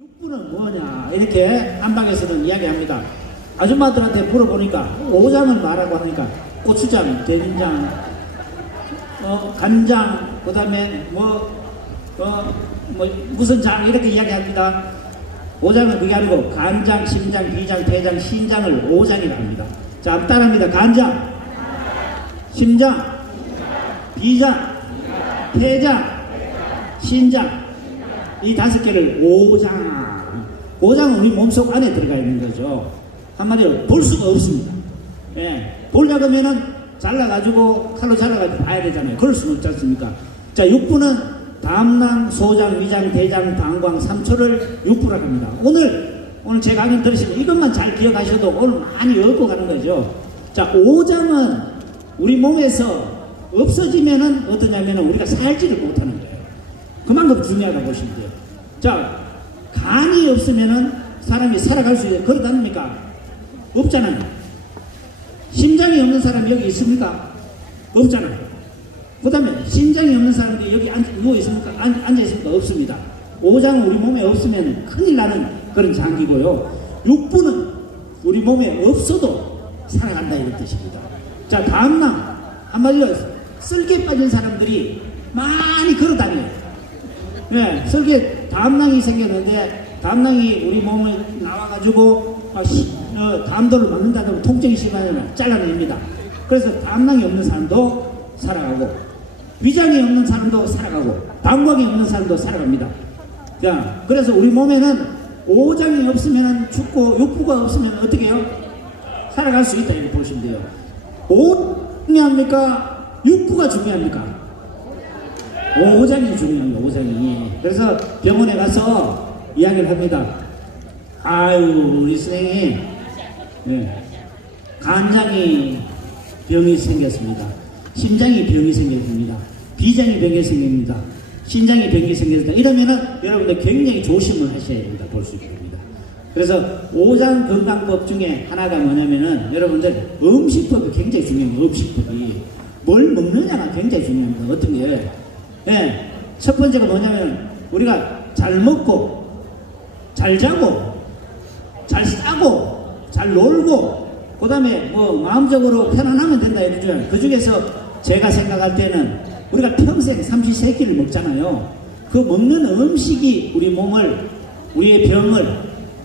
육부는 뭐냐 이렇게 안방에서는 이야기합니다. 아줌마들한테 물어보니까 오장을 말하고 하니까 고추장, 대긴장, 간장, 그 다음에 무슨 장 이렇게 이야기합니다. 오장은 그게 아니고 간장, 심장, 비장, 대장, 신장을 오장이라고 합니다. 자, 한번 따라합니다. 간장, 심장, 비장, 대장, 신장, 이 5개를 오장. 오장은 우리 몸속 안에 들어가 있는 거죠. 한마디로 볼 수가 없습니다. 예, 보려고 하면은 잘라가지고 칼로 잘라가지고 봐야 되잖아요. 그럴 수는 없지 않습니까? 자, 육부는 담낭, 소장, 위장, 대장, 방광, 삼초를 육부라고 합니다. 오늘 제 강연 들으시면 이것만 잘 기억하셔도 오늘 많이 얻고 가는 거죠. 자, 오장은 우리 몸에서 없어지면은 어떠냐면은 우리가 살지를 못하는 거예요. 그만큼 중요하다고 보시면 돼요. 자, 간이 없으면은 사람이 살아갈 수 있어요. 그러지 않습니까? 없잖아요. 심장이 없는 사람이 여기 있습니까? 없잖아요. 그 다음에 심장이 없는 사람들이 여기 누워있습니까? 앉아있습니까? 없습니다. 오장은 우리 몸에 없으면 큰일 나는 그런 장기고요. 육부는 우리 몸에 없어도 살아간다 이런 뜻입니다. 자, 담낭. 한마디로 쓸개 빠진 사람들이 많이 걸어다녀요. 네, 쓸개 담낭이 생겼는데 담낭이 우리 몸에 나와가지고 담도를 막는다고 통증이 심하면 잘라냅니다. 그래서 담낭이 없는 사람도 살아가고 위장이 없는 사람도 살아가고 방광이 없는 사람도 살아갑니다. 자, 그래서 우리 몸에는 오장이 없으면 죽고 육부가 없으면 어떻게 해요? 살아갈 수 있다 이렇게 보시면 돼요. 중요합니까? 육부가 중요합니까? 오장이 중요합니다. 오장이. 그래서 병원에 가서 이야기를 합니다. 아유, 우리 선생님, 네, 간장이 병이 생겼습니다. 심장이 병이 생겼습니다. 비장이 병이 생깁니다. 신장이 병이 생겼다. 이러면은 여러분들 굉장히 조심을 하셔야 됩니다. 볼 수 있습니다. 그래서 오장 건강법 중에 하나가 뭐냐면은 여러분들 음식법이 굉장히 중요해요. 음식법이. 뭘 먹느냐가 굉장히 중요합니다. 어떤 게. 네, 첫 번째가 뭐냐면 우리가 잘 먹고 잘 자고 잘 싸고 잘 놀고 그 다음에 마음적으로 편안하면 된다 이러죠. 그 중에서 제가 생각할 때는 우리가 평생 삼시세끼를 먹잖아요. 그 먹는 음식이 우리 몸을, 우리의 병을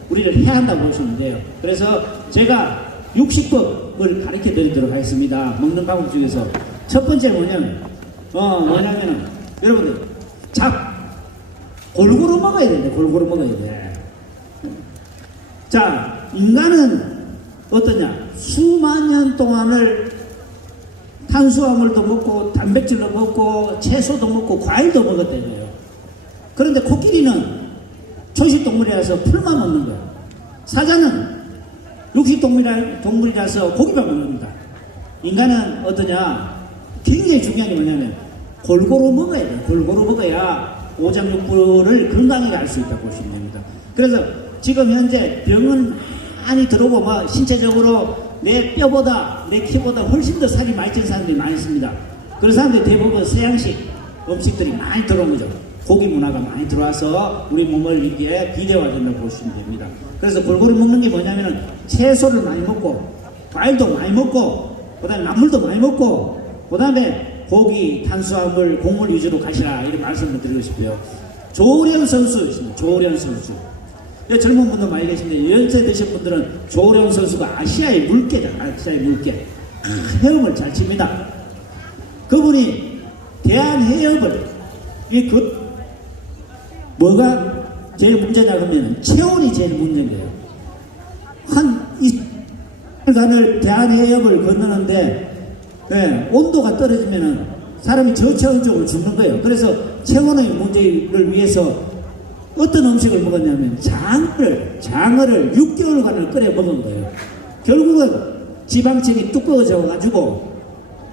우리를 해야 한다고 보시면 돼요. 그래서 제가 육식법을 가르쳐 드리도록 하겠습니다. 먹는 방법 중에서 첫 번째 뭐냐면 여러분들 골고루 먹어야 된다. 골고루 먹어야 돼. 자, 인간은 어떠냐? 수만 년 동안을 탄수화물도 먹고 단백질도 먹고 채소도 먹고 과일도 먹었대요. 그런데 코끼리는 초식동물이라서 풀만 먹는 거예요. 사자는 육식동물이라서 고기만 먹습니다. 인간은 어떠냐? 굉장히 중요한 게 뭐냐면 골고루 먹어야 돼요. 골고루 먹어야 오장육부를 건강하게 할 수 있다고 보시면 됩니다. 그래서 지금 현재 병은 많이 들어오고 신체적으로 내 뼈보다 내 키보다 훨씬 더 살이 많이 찐 사람들이 많이 있습니다. 그런 사람들이 대부분 서양식 음식들이 많이 들어온 거죠. 고기 문화가 많이 들어와서 우리 몸을 이렇게 비대화된다고 보시면 됩니다. 그래서 골고루 먹는 게 뭐냐면은 채소를 많이 먹고 과일도 많이 먹고 그 다음에 나물도 많이 먹고 그 다음에 고기, 탄수화물, 곡물 위주로 가시라 이런 말씀을 드리고 싶어요. 조련 선수 있습니다. 조련 선수. 젊은 분들 많이 계신데 연세 드신 분들은 조련 선수가 아시아의 물개잖아요. 아시아의 물개. 헤엄을 잘 칩니다. 그분이 대한해협을 뭐가 제일 문제냐 그러면 체온이 제일 문제인 거예요. 한 2일간을 대한해협을 건너는데 온도가 떨어지면은 사람이 저체온적으로 죽는 거예요. 그래서 체온의 문제를 위해서 어떤 음식을 먹었냐면 장어를 6개월간을 끓여 먹은 거예요. 결국은 지방층이 두꺼워져 가지고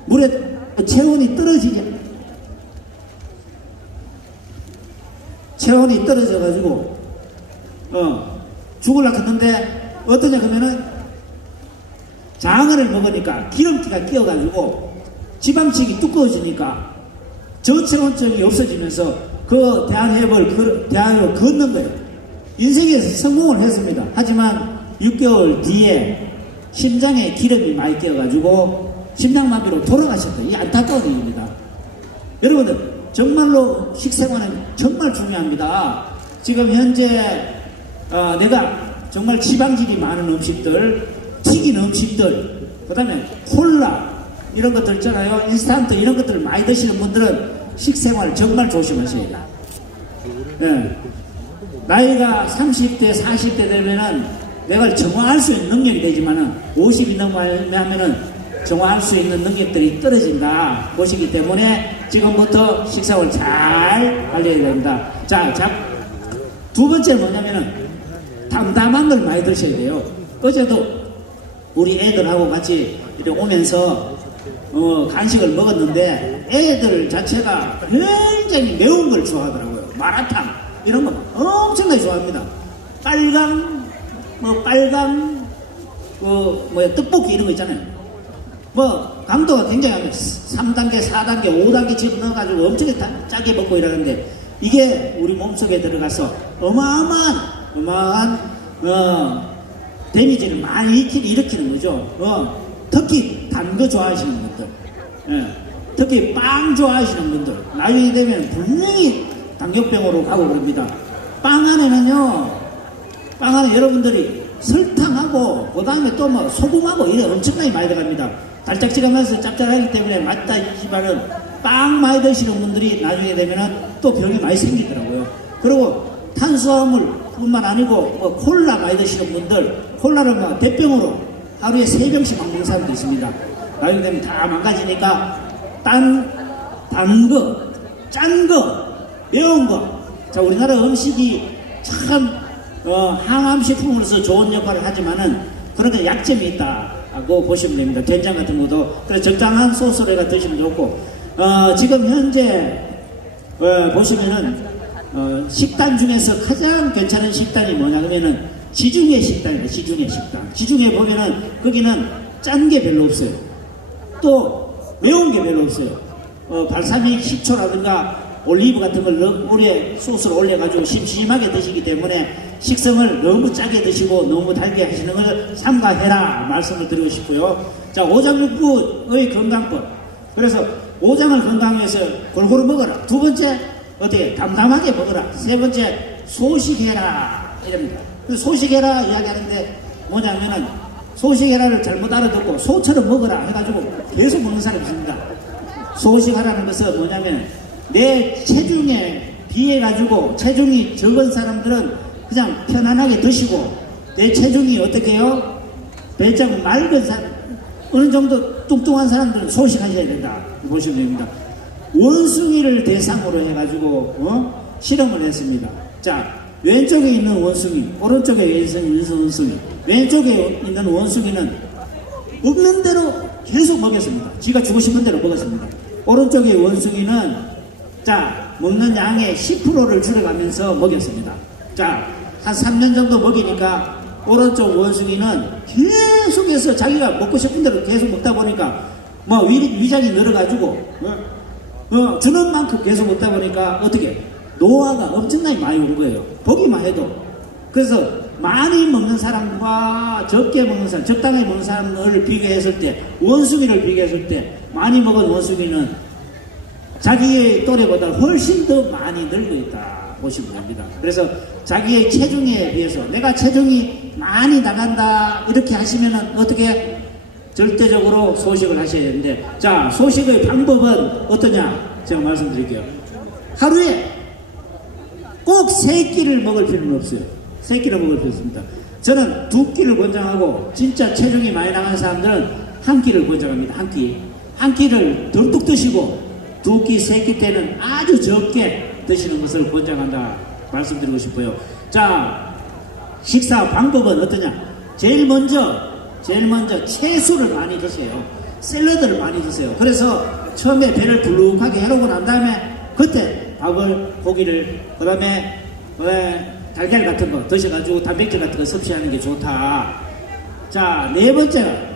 물에 체온이 떨어져 가지고 죽으려고 했는데 어떠냐 그러면은 장어를 먹으니까 기름기가 끼어가지고 지방층이 두꺼워지니까 저체온증이 없어지면서 그 대한해협을 걷는 거예요. 인생에서 성공을 했습니다. 하지만 6개월 뒤에 심장에 기름이 많이 끼어가지고 심장마비로 돌아가셨다. 이 안타까운 일입니다. 여러분들 정말로 식생활은 정말 중요합니다. 지금 현재 내가 정말 지방질이 많은 음식들, 튀긴 음식들, 그 다음에 콜라 이런 것들 있잖아요. 인스턴트 이런 것들을 많이 드시는 분들은 식생활 정말 조심하셔야 돼요. 네. 나이가 30대, 40대 되면은 내가 정화할 수 있는 능력이 되지만은 50이 넘어가면은 정화할 수 있는 능력들이 떨어진다 것이기 때문에 지금부터 식생활 잘 관리해야 됩니다. 자, 두 번째 뭐냐면은 담담한 걸 많이 드셔야 돼요. 어제도 우리 애들하고 같이 이렇게 오면서 간식을 먹었는데 애들 자체가 굉장히 매운 걸 좋아하더라고요. 마라탕 이런 거 엄청나게 좋아합니다. 빨강 떡볶이 이런 거 있잖아요. 강도가 굉장히 3단계, 4단계, 5단계 집어넣어가지고 엄청 짜게 먹고 이러는데 이게 우리 몸속에 들어가서 어마어마한 데미지를 많이 일으키는 거죠. 특히 단 거 좋아하시는 분들, 특히 빵 좋아하시는 분들 나중에 되면 분명히 당뇨병으로 가고 그럽니다. 빵 안에 여러분들이 설탕하고 그 다음에 또 소금하고 이래 엄청나게 많이 들어갑니다. 달짝지근하면서 짭짤하기 때문에 맛다지만은 빵 많이 드시는 분들이 나중에 되면은 또 병이 많이 생기더라고요. 그리고 탄수화물 뿐만 아니고 콜라 많이 드시는 분들, 콜라를 대병으로 하루에 3병씩 먹는 사람도 있습니다. 나중에 되면 다 망가지니까 단 거, 짠 거, 매운 거. 자, 우리나라 음식이 참 항암식품으로서 좋은 역할을 하지만은 그런 약점이 있다고 보시면 됩니다. 된장 같은 것도. 그래서 적당한 소스로 해가 드시면 좋고, 지금 현재 보시면은 식단 중에서 가장 괜찮은 식단이 뭐냐 그러면은 지중해 식단입니다. 지중해 식단. 지중해 보면은 거기는 짠 게 별로 없어요. 또 매운 게 별로 없어요. 발사믹 식초라든가 올리브 같은 걸 오래 소스를 올려가지고 심심하게 드시기 때문에 식성을 너무 짜게 드시고 너무 달게 하시는 걸 삼가해라 말씀을 드리고 싶고요. 자, 오장육부의 건강법. 그래서 오장을 건강히 해서 골고루 먹어라. 두 번째 어떻게 담담하게 먹어라. 세 번째 소식해라 이럽니다. 소식해라 이야기하는데 뭐냐면은 소식해라를 잘못 알아듣고 소처럼 먹어라 해가지고 계속 먹는 사람이 있습니다. 소식하라는 것은 뭐냐면 내 체중에 비해가지고 체중이 적은 사람들은 그냥 편안하게 드시고 내 체중이 어떻게 해요? 배짱 맑은 사람 어느 정도 뚱뚱한 사람들은 소식하셔야 된다 보시면 됩니다. 원숭이를 대상으로 해가지고 실험을 했습니다. 자, 왼쪽에 있는 원숭이, 오른쪽에 있는 원숭이. 왼쪽에 있는 원숭이는 먹는 대로 계속 먹였습니다. 지가 주고 싶은 대로 먹었습니다. 오른쪽의 원숭이는 먹는 양의 10%를 줄여가면서 먹였습니다. 자, 한 3년 정도 먹이니까 오른쪽 원숭이는 계속해서 자기가 먹고 싶은 대로 계속 먹다 보니까 위장이 늘어가지고 주는 만큼 계속 먹다 보니까 어떻게 노화가 엄청나게 많이 온 거예요. 보기만 해도. 그래서 많이 먹는 사람과 적게 먹는 사람, 적당히 먹는 사람을 비교했을 때, 원숭이를 비교했을 때 많이 먹은 원숭이는 자기의 또래보다 훨씬 더 많이 늙어 있다 보시면 됩니다. 그래서 자기의 체중에 비해서 내가 체중이 많이 나간다 이렇게 하시면은 어떻게 절대적으로 소식을 하셔야 되는데, 자, 소식의 방법은 어떠냐 제가 말씀드릴게요. 하루에 꼭 3끼를 먹을 필요는 없어요. 3끼를 먹을 필요 없습니다. 저는 2끼를 권장하고 진짜 체중이 많이 나가는 사람들은 1끼를 권장합니다. 한 끼를 덜뚝 드시고 2끼, 3끼 때는 아주 적게 드시는 것을 권장한다 말씀드리고 싶어요. 자, 식사 방법은 어떠냐? 제일 먼저 채소를 많이 드세요. 샐러드를 많이 드세요. 그래서 처음에 배를 불룩하게 해놓고 난 다음에 그때 밥을, 고기를, 그 다음에 달걀 같은 거 드셔가지고 단백질 같은 거 섭취하는 게 좋다. 자, 네 번째는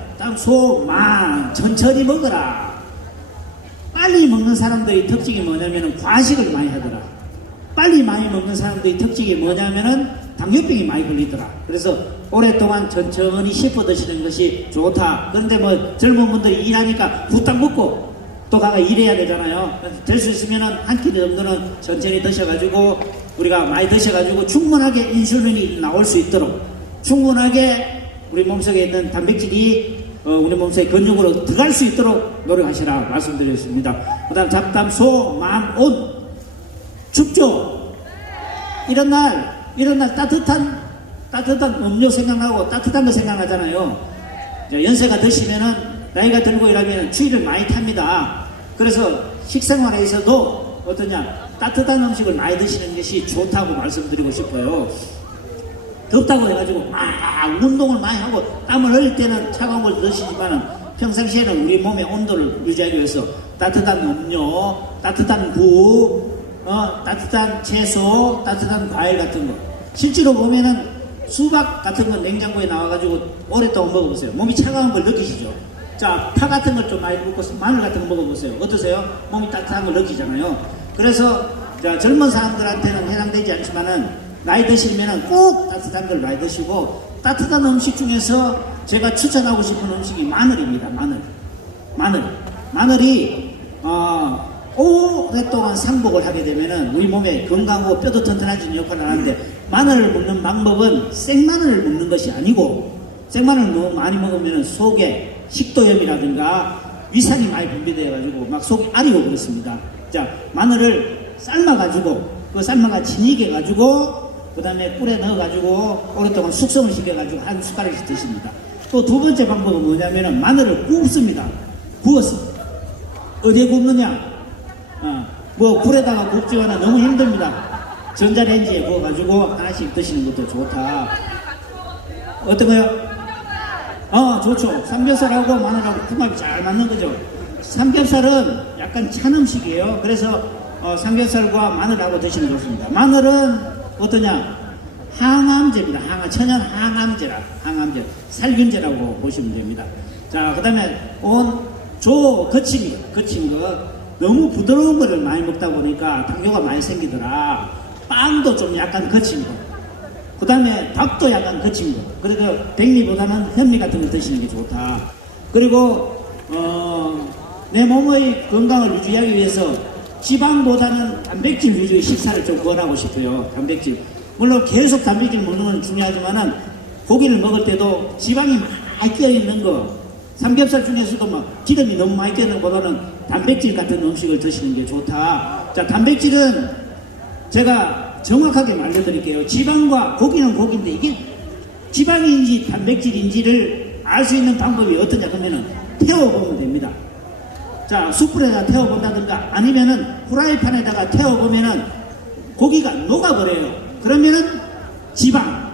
천천히 먹어라. 빨리 먹는 사람들의 특징이 뭐냐면은 과식을 많이 하더라. 빨리 많이 먹는 사람들의 특징이 뭐냐면은 당뇨병이 많이 걸리더라. 그래서 오랫동안 천천히 씹어 드시는 것이 좋다. 그런데 뭐 젊은 분들이 일하니까 후딱 먹고 또 가가 일해야 되잖아요. 될 수 있으면 한 끼 정도는 천천히 드셔가지고 우리가 많이 드셔가지고 충분하게 인슐린이 나올 수 있도록 충분하게 우리 몸속에 있는 단백질이 우리 몸속에 근육으로 들어갈 수 있도록 노력하시라 말씀드렸습니다. 그 다음 잡담, 소, 맘, 온. 춥죠? 이런 날 따뜻한 음료 생각나고 따뜻한 거 생각나잖아요. 연세가 드시면은 나이가 들고 이러면 추위를 많이 탑니다. 그래서 식생활에서도 어떠냐 따뜻한 음식을 많이 드시는 것이 좋다고 말씀드리고 싶어요. 덥다고 해가지고 막 운동을 많이 하고 땀을 흘릴 때는 차가운 걸 드시지만 평상시에는 우리 몸의 온도를 유지하기 위해서 따뜻한 음료, 따뜻한 국, 따뜻한 채소, 따뜻한 과일 같은 거. 실제로 보면은 수박 같은 건 냉장고에 나와가지고 오랫동안 먹어보세요. 몸이 차가운 걸 느끼시죠? 자, 파 같은 걸 좀 많이 먹고 마늘 같은 거 먹어보세요. 어떠세요? 몸이 따뜻한 걸 느끼잖아요. 그래서 자, 젊은 사람들한테는 해당되지 않지만은 나이 드시면은 꼭 따뜻한 걸 많이 드시고 따뜻한 음식 중에서 제가 추천하고 싶은 음식이 마늘입니다. 마늘이 오랫동안 상복을 하게 되면은 우리 몸에 건강하고 뼈도 튼튼해지는 역할을 하는데 마늘을 먹는 방법은 생마늘을 먹는 것이 아니고 생마늘을 너무 많이 먹으면 속에 식도염이라든가 위산이 많이 분비되어가지고 막 속이 아리고 그렇습니다. 자, 마늘을 삶아가지고 그 삶아가 진이게 가지고 그 다음에 꿀에 넣어가지고 오랫동안 숙성을 시켜가지고 한 숟가락씩 드십니다. 또 두 번째 방법은 뭐냐면은 마늘을 굽습니다. 구워서 어디에 굽느냐? 뭐 불에다가 굽지만은 너무 힘듭니다. 전자레인지에 구워가지고 하나씩 드시는 것도 좋다. 어떤 거요? 좋죠. 삼겹살하고 마늘하고 궁합이 잘 맞는 거죠. 삼겹살은 약간 찬 음식이에요. 그래서 삼겹살과 마늘하고 드시면 좋습니다. 마늘은 어떠냐? 항암제입니다. 천연 항암제, 살균제라고 보시면 됩니다. 자, 그 다음에 거친 거, 너무 부드러운 거를 많이 먹다 보니까 당뇨가 많이 생기더라. 빵도 좀 약간 거친 거. 그 다음에 밥도 약간 거친 거. 그래서 백미보다는 현미 같은 거 드시는 게 좋다. 그리고, 내 몸의 건강을 유지하기 위해서 지방보다는 단백질 위주의 식사를 좀 권하고 싶어요. 단백질. 물론 계속 단백질 먹는 건 중요하지만은 고기를 먹을 때도 지방이 많이 껴있는 거, 삼겹살 중에서도 막 기름이 너무 많이 껴있는 것보다는 단백질 같은 음식을 드시는 게 좋다. 자, 단백질은 제가 정확하게 말해드릴게요. 지방과 고기는 고기인데 이게 지방인지 단백질인지를 알 수 있는 방법이 어떠냐 그러면은 태워보면 됩니다. 자, 숯불에다 태워본다든가 아니면은 후라이팬에다가 태워보면은 고기가 녹아버려요. 그러면은 지방,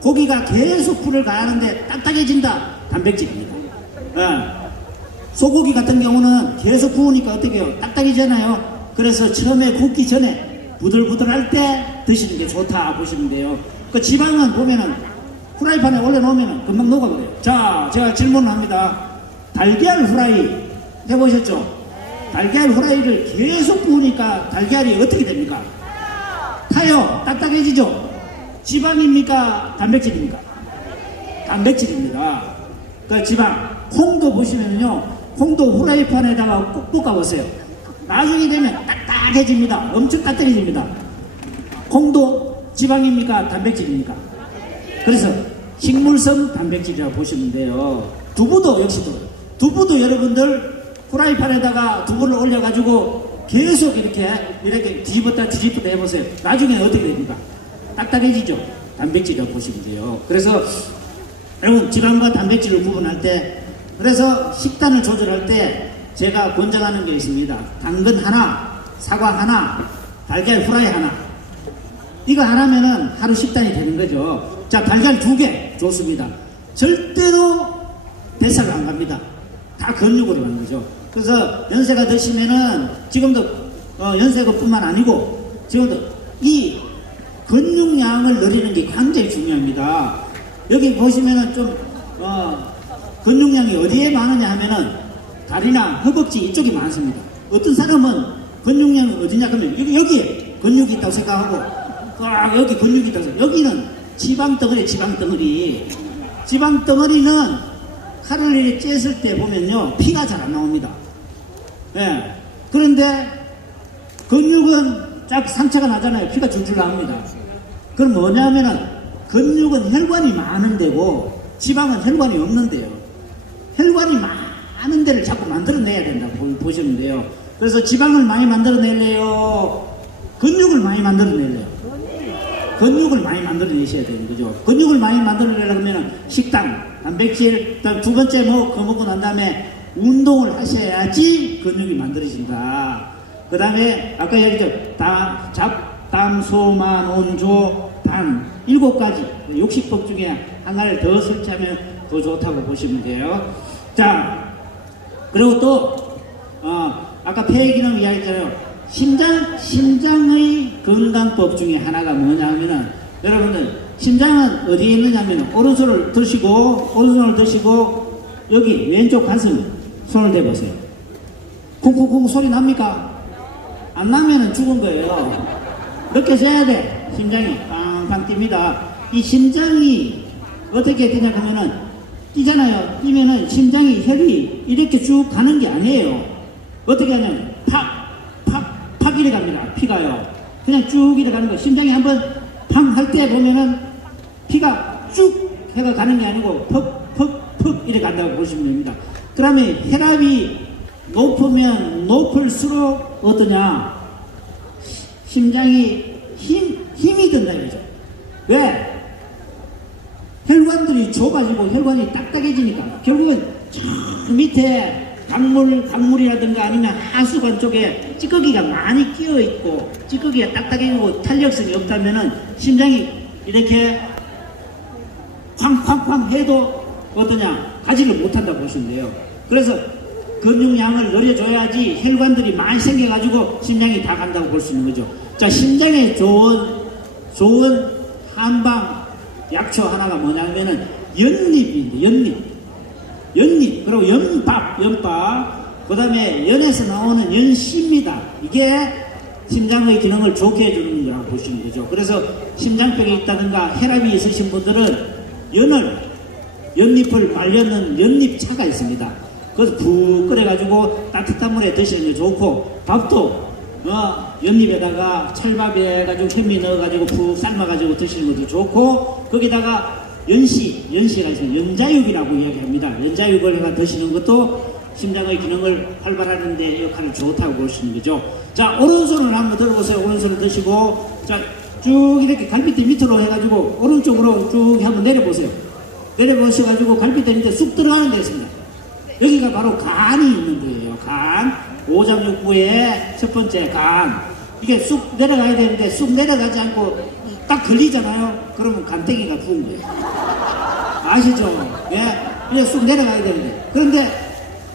고기가 계속 불을 가하는데 딱딱해진다. 단백질입니다. 소고기 같은 경우는 계속 구우니까 어떻게 해요? 딱딱해지잖아요. 그래서 처음에 굽기 전에 부들부들할 때 드시는 게 좋다 보시면 돼요. 그 지방은 보면은 후라이팬에 올려놓으면은 금방 녹아버려요. 자, 제가 질문을 합니다. 달걀 후라이 해보셨죠? 달걀 후라이를 계속 구우니까 달걀이 어떻게 됩니까? 타요. 딱딱해지죠? 지방입니까? 단백질입니까? 단백질입니다. 그 지방. 콩도 보시면요. 콩도 후라이팬에다가 꼭 볶아보세요. 나중에 되면 딱딱해집니다. 엄청 딱딱해집니다. 콩도 지방입니까? 단백질입니까? 그래서 식물성 단백질이라고 보시면 돼요. 두부도 역시 두부도 여러분들 후라이팬에다가 두부를 올려가지고 계속 이렇게 뒤집었다 해보세요. 나중에 어떻게 됩니까? 딱딱해지죠? 단백질이라고 보시면 돼요. 그래서 여러분 지방과 단백질을 구분할 때 그래서 식단을 조절할 때 제가 권장하는 게 있습니다. 당근 하나, 사과 하나, 달걀 후라이 하나. 이거 하나면은 하루 식단이 되는 거죠. 자, 달걀 2개 좋습니다. 절대로 뱃살을 안 갑니다. 다 근육으로 가는 거죠. 그래서 연세가 드시면은 지금도 연세가 뿐만 아니고 지금도 이 근육량을 늘리는 게 굉장히 중요합니다. 여기 보시면은 좀 근육량이 어디에 많으냐 하면은 다리나 허벅지 이쪽이 많습니다. 어떤 사람은 근육량이 어디냐 그러면 여기에 근육이 있다고 생각하고 여기 근육이 있다고 생각하고 여기는 지방 덩어리, 지방 덩어리. 지방 덩어리는 칼을 이렇게 쬐을 때 보면요, 피가 잘 안 나옵니다. 예. 그런데 근육은 쫙 상처가 나잖아요. 피가 줄줄 나옵니다. 그럼 뭐냐면은 근육은 혈관이 많은 데고 지방은 혈관이 없는 데요. 혈관이 많은 데를 자꾸 만들어내야 된다고 보시면 돼요. 그래서 지방을 많이 만들어내려요? 근육을 많이 만들어내려요? 근육을 많이 만들어내셔야 되는 거죠. 근육을 많이 만들어내려면 식단, 단백질, 그다음 두 번째 먹고 난 다음에 운동을 하셔야지 근육이 만들어진다. 그 다음에 아까 얘기했죠. 잡담, 소만, 온조, 단 7가지 육식법 중에 하나를 더 설치하면 더 좋다고 보시면 돼요. 자, 그리고 또 아까 폐기능 이야기했잖아요. 심장의 건강법 중에 하나가 뭐냐 하면은, 여러분들 심장은 어디에 있느냐면 오른손을 드시고 여기 왼쪽 가슴 손을 대보세요. 쿵쿵쿵 소리 납니까? 안 나면은 죽은 거예요. 이렇게 재야 돼. 심장이 빵빵 뜁니다. 이 심장이 어떻게 되냐 하면은 뛰잖아요. 뛰면은 심장이 혈이 이렇게 쭉 가는 게 아니에요. 어떻게 하냐면 팍 이래 갑니다. 피가요. 그냥 쭉 이래 가는 거. 심장이 한번 팡 할 때 보면은 피가 쭉 해가 가는 게 아니고 퍽 이래 간다고 보시면 됩니다. 그러면 혈압이 높으면 높을수록 어떠냐? 심장이 힘이 든다 이거죠. 왜? 혈관들이 좁아지고 혈관이 딱딱해지니까 결국은 저 밑에 강물이라든가 아니면 하수관 쪽에 찌꺼기가 많이 끼어 있고 찌꺼기가 딱딱해지고 탄력성이 없다면은 심장이 이렇게 쾅쾅쾅 해도 어떠냐? 가지를 못한다고 보시면 돼요. 그래서 근육량을 늘려줘야지 혈관들이 많이 생겨가지고 심장이 다 간다고 볼 수 있는 거죠. 자, 심장에 좋은 한방 약초 하나가 뭐냐면은 연잎인데, 연잎, 그리고 연밥, 그 다음에 연에서 나오는 연씨입니다. 이게 심장의 기능을 좋게 해주는 거라고 보시는 거죠. 그래서 심장병이 있다든가 혈압이 있으신 분들은 연잎을 말려놓은 연잎차가 있습니다. 그래서 푹 끓여가지고 따뜻한 물에 드시는 게 좋고, 밥도 연잎에다가 찰밥에 해가지고 현미 넣어가지고 푹 삶아가지고 드시는 것도 좋고, 거기다가 연씨가 있어요. 연자육이라고 이야기합니다. 연자육을 해가 드시는 것도 심장의 기능을 활발하는 데 역할이 좋다고 보시는 거죠. 자, 오른손을 한번 들어보세요. 오른손을 드시고, 자, 쭉 이렇게 갈비뼈 밑으로 해가지고 오른쪽으로 쭉 한번 내려보세요. 내려보셔가지고 갈비뼈 밑에 쑥 들어가는 데 있습니다. 여기가 바로 간이 있는 데예요. 간. 오장육부의 첫 번째 간. 이게 쑥 내려가야 되는데 쑥 내려가지 않고 딱 걸리잖아요. 그러면 간땡이가 부은 거예요. 아시죠? 예. 이게 쑥 내려가야 되는데. 그런데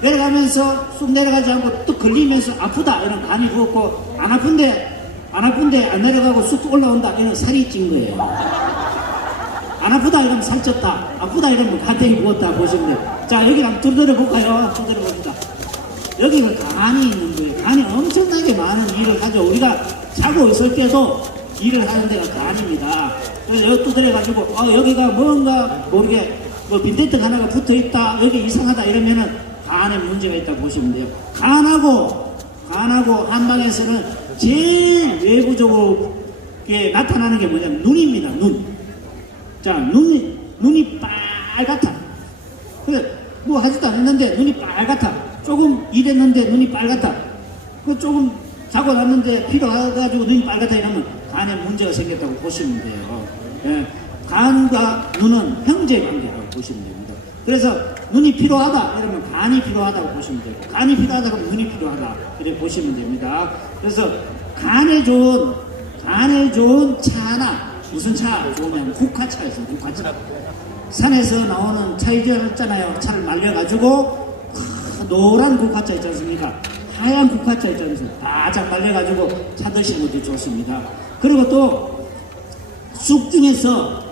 내려가면서 쑥 내려가지 않고 또 걸리면서 아프다. 이런 간이 부었고, 안 아픈데 안 내려가고 쑥 올라온다. 이런 살이 찐 거예요. 안 아프다 이러면 살쪘다. 아프다 이러면 간땡이 부었다 보시면 돼요. 자, 여기 한번 두드려 볼까요? 두드려 봅니다. 여기가 간이 있는 거예요. 간이 엄청나게 많은 일을 하죠. 우리가 자고 있을 때도 일을 하는 데가 간입니다. 그래서 여기 두드려가지고, 여기가 뭔가 모르게 빈대떡 하나가 붙어 있다. 여기 이상하다 이러면은 간에 문제가 있다고 보시면 돼요. 간하고 한방에서는 제일 외부적으로 나타나는 게 뭐냐면 눈입니다. 눈. 자, 눈이 빨갛다. 그래, 뭐 하지도 않았는데 눈이 빨갛다. 조금 일했는데 눈이 빨갛다. 그 조금 자고 났는데 피로해가지고 눈이 빨갛다 이러면 간에 문제가 생겼다고 보시면 돼요. 예, 간과 눈은 형제 관계라고 보시면 됩니다. 그래서 눈이 피로하다 이러면 간이 피로하다고 보시면 돼요. 간이 피로하다 그러면 눈이 피로하다 이렇게 보시면 됩니다. 그래서 간에 좋은 차 하나, 무슨 차 좋으면 국화차 있습니다. 국화차. 산에서 나오는 차 있잖아요. 차를 말려가지고 노란 국화차 있지 않습니까? 하얀 국화차 있지 않습니까? 바짝 말려가지고 차 드시는 것도 좋습니다. 그리고 또 쑥 중에서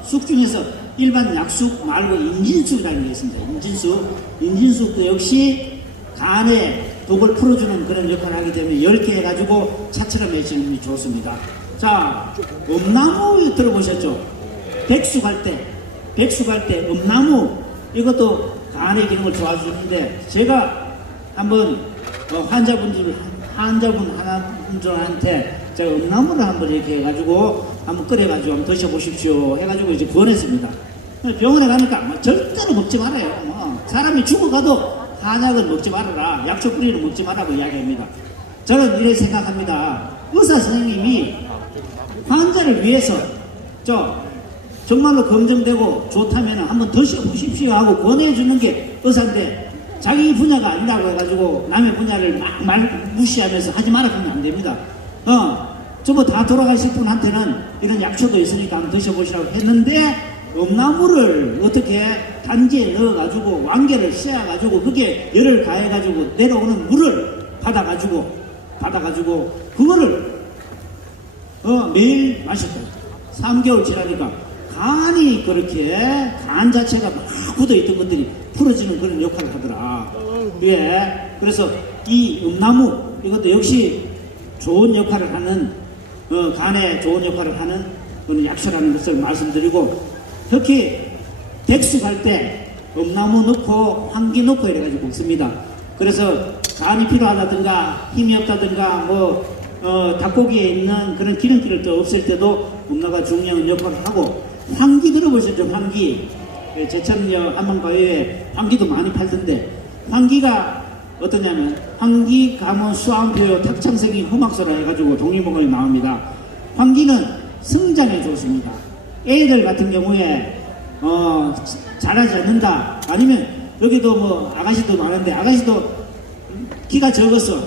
일반 약쑥 말고 인진쑥이라는 게 있습니다. 인진쑥도 역시 간에 독을 풀어주는 그런 역할을 하기 때문에 10개 해가지고 차처럼 해주는 게 좋습니다. 자, 엄나무 들어보셨죠? 백수 갈 때 음나무 이것도 간의 기능을 도와주는데 제가 한번 환자분들한테 제가 음나무를 한번 이렇게 해가지고 한번 끓여가지고 한번 드셔보십시오 해가지고 이제 권했습니다. 병원에 가니까 절대로 먹지 말아요. 사람이 죽어가도 한약은 먹지 말아라, 약초 뿌리는 먹지 말라고 이야기합니다. 저는 이렇게 생각합니다. 의사 선생님이 환자를 위해서 정말로 검증되고 좋다면 한번 드셔보십시오 하고 권해주는 게 의사인데 자기 분야가 아니라고 해가지고 남의 분야를 막 무시하면서 하지 마라 그러면 안 됩니다. 저거 다 돌아가실 분한테는 이런 약초도 있으니까 한번 드셔보시라고 했는데 음나무를 어떻게 단지에 넣어가지고 왕개를 씌워가지고 그게 열을 가해가지고 내려오는 물을 받아가지고 그거를 매일 마셨다. 3개월 지나니까 간이 그렇게 간 자체가 막 굳어있던 것들이 풀어지는 그런 역할을 하더라. 예. 그래서 이 음나무 이것도 역시 좋은 역할을 하는 간에 좋은 역할을 하는 그런 약초라는 것을 말씀드리고 특히 백수 갈 때 음나무 넣고 황기 넣고 이래가지고 먹습니다. 그래서 간이 필요하다든가 힘이 없다든가 닭고기에 있는 그런 기름기를 또 없앨 때도 음나무가 중요한 역할을 하고 황기 들어보셨죠? 황기. 제천역 한방바위에 황기도 많이 팔던데 황기가 어떠냐면 황기 가문 수암표요 탁창생이 험악소라 해가지고 독립문건에 나옵니다. 황기는 성장에 좋습니다. 애들 같은 경우에 자라지 않는다 아니면 여기도 아가씨도 많은데 아가씨도 키가 적어서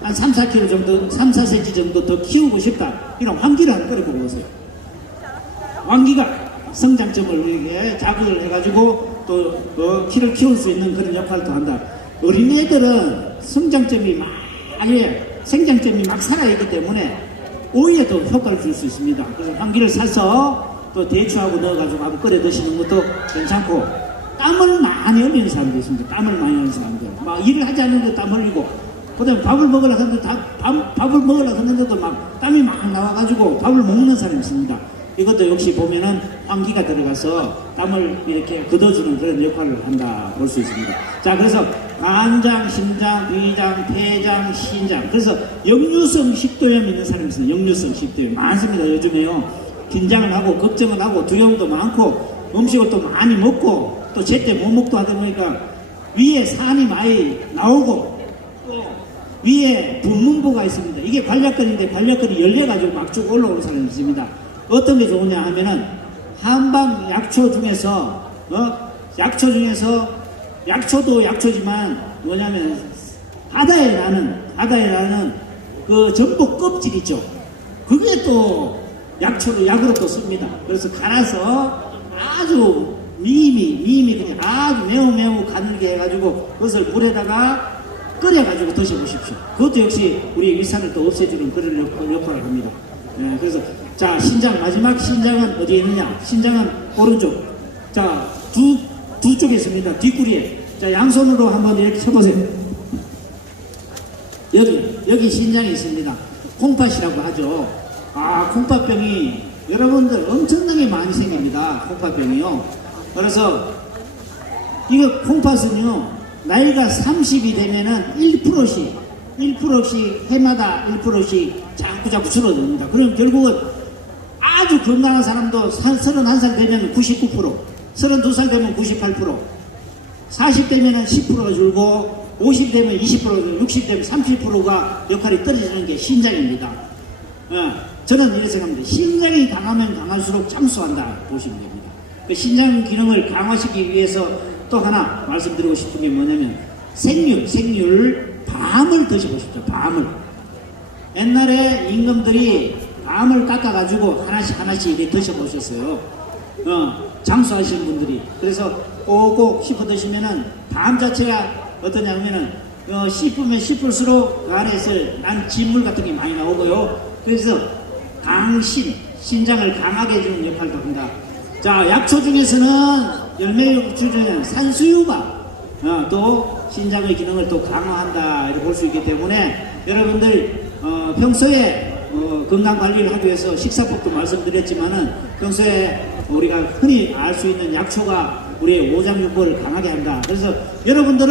한 3-4kg 정도 3-4cm 정도 더 키우고 싶다 이런 황기를 한번 끓여보고 오세요. 황기가 성장점을 이렇게 자극을 해가지고 또 키를 키울 수 있는 그런 역할도 한다. 어린애들은 성장점이 생장점이 막 살아있기 때문에 오히려 더 효과를 줄 수 있습니다. 그래서 황기를 사서 또 대추하고 넣어가지고 한번 끓여 드시는 것도 괜찮고 땀을 많이 흘리는 사람도 있습니다. 땀을 많이 흘리는 사람들 막 일을 하지 않는데 땀 흘리고 그 다음에 밥을 먹으려고 하는데 밥을 먹으려고 하는데도 막 땀이 막 나와가지고 밥을 먹는 사람이 있습니다. 이것도 역시 보면은 황기가 들어가서 땀을 이렇게 걷어주는 그런 역할을 한다 볼 수 있습니다. 자, 그래서 간장, 심장, 위장, 폐장, 신장. 그래서 역류성 식도염 있는 사람이 있어요. 역류성 식도염 많습니다. 요즘에요. 긴장을 하고 걱정을 하고 두려움도 많고 음식을 또 많이 먹고 또 제때 못 먹고 하다 보니까 위에 산이 많이 나오고 또 위에 분문보가 있습니다. 이게 관략근인데 관략근이 열려가지고 막 쭉 올라오는 사람이 있습니다. 어떤 게 좋으냐 하면은 한방 약초 중에서 약초도 약초지만 뭐냐면 바다에 나는 그 전복 껍질 있죠. 그게 또 약으로 또 씁니다. 그래서 갈아서 아주 미미 그냥 아주 매우 가늘게 해가지고 그것을 물에다가 끓여가지고 드셔보십시오. 그것도 역시 우리 위산을 또 없애주는 그런 역할을 합니다. 네, 그래서 자, 신장, 마지막 신장은 어디에 있느냐? 신장은 오른쪽. 자, 두 쪽에 있습니다. 뒷구리에. 자, 양손으로 한번 이렇게 쳐보세요. 여기 신장이 있습니다. 콩팥이라고 하죠. 콩팥병이 여러분들 엄청나게 많이 생깁니다. 콩팥병이요. 그래서 이거 콩팥은요, 나이가 30이 되면은 1%씩 해마다 1%씩 자꾸 줄어듭니다. 그럼 결국은 아주 건강한 사람도 31살 되면 99%, 32살 되면 98%, 40 되면 10%가 줄고 50 되면 20%, 60 되면 30%가 역할이 떨어지는 게 신장입니다. 저는 이렇게 생각합니다. 신장이 강하면 강할수록 장수한다 보시면 됩니다. 그 신장 기능을 강화시키기 위해서 또 하나 말씀드리고 싶은 게 뭐냐면 생률 밤을 드셔보십시오. 밤을. 옛날에 임금들이 밤을 깎아가지고 하나씩 이렇게 드셔보셨어요. 장수하시는 분들이. 그래서 꼭꼭 씹어 드시면은 밤 자체가 어떠냐면은 씹으면 씹을수록 그 안에서 난 진물 같은 게 많이 나오고요. 그래서 신장을 강하게 해주는 역할도 한다. 자, 약초 중에서는 열매약초 중에는 산수유가 또 신장의 기능을 또 강화한다 이렇게 볼 수 있기 때문에 여러분들 평소에 건강 관리를 하기 위해서 식사법도 말씀드렸지만은 평소에 우리가 흔히 알 수 있는 약초가 우리의 오장육부를 강하게 한다. 그래서 여러분들은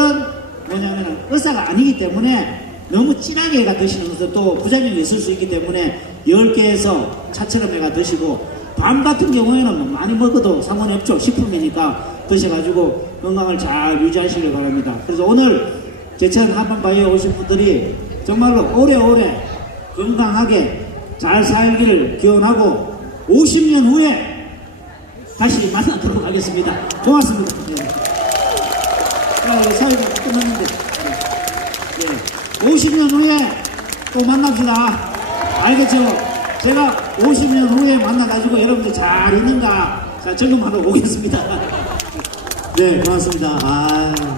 뭐냐면 의사가 아니기 때문에 너무 진하게 해가 드시는 것은 또 부작용이 있을 수 있기 때문에 10개에서 차처럼 해가 드시고, 밤 같은 경우에는 뭐 많이 먹어도 상관이 없죠. 식품이니까 드셔가지고 건강을 잘 유지하시길 바랍니다. 그래서 오늘 제천 한방바이오에 오신 분들이 정말로 오래오래 건강하게 잘 살기를 기원하고 50년 후에 다시 만나도록 하겠습니다. 고맙습니다. 네. 사회가 끝났는데 50년 후에 또 만납시다. 알겠죠? 제가 50년 후에 만나가지고 여러분들 잘 있는가 자 점검하러 오겠습니다. 네, 고맙습니다.